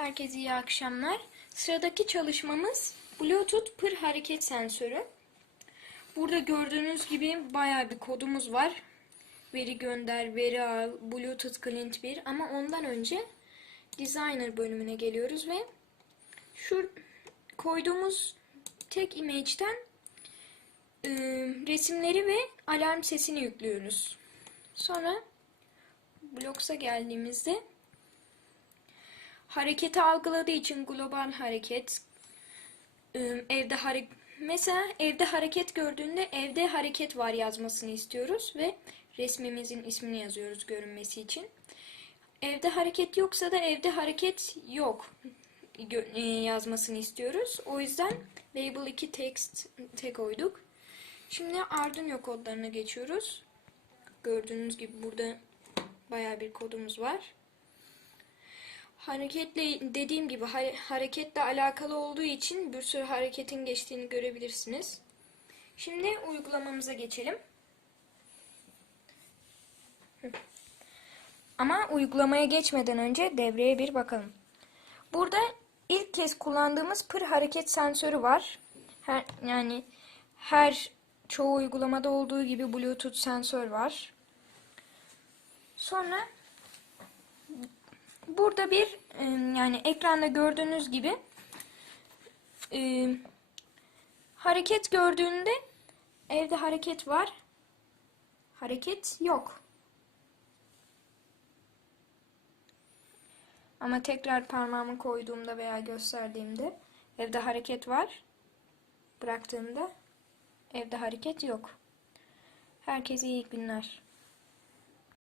Herkese iyi akşamlar. Sıradaki çalışmamız Bluetooth pır hareket sensörü. Burada gördüğünüz gibi bayağı bir kodumuz var. Veri gönder, veri al, Bluetooth Client 1 ama ondan önce Designer bölümüne geliyoruz ve şu koyduğumuz tek image'den e, resimleri ve alarm sesini yüklüyoruz. Sonra Blocks'a geldiğimizde hareketi algıladığı için global hareket ıı, evde hareket mesela evde hareket gördüğünde evde hareket var yazmasını istiyoruz ve resmimizin ismini yazıyoruz görünmesi için. Evde hareket yoksa da evde hareket yok e, yazmasını istiyoruz. O yüzden label 2 text tek koyduk. Şimdi Arduino kodlarına geçiyoruz. Gördüğünüz gibi burada bayağı bir kodumuz var. Hareketle dediğim gibi hare- hareketle alakalı olduğu için bir sürü hareketin geçtiğini görebilirsiniz. Şimdi uygulamamıza geçelim. Ama uygulamaya geçmeden önce devreye bir bakalım. Burada ilk kez kullandığımız pır hareket sensörü var. Her, yani her çoğu uygulamada olduğu gibi Bluetooth sensör var. Sonra burada bir e, yani ekranda gördüğünüz gibi e, hareket gördüğünde evde hareket var. Hareket yok. Ama tekrar parmağımı koyduğumda veya gösterdiğimde evde hareket var. Bıraktığımda evde hareket yok. Herkese iyi günler.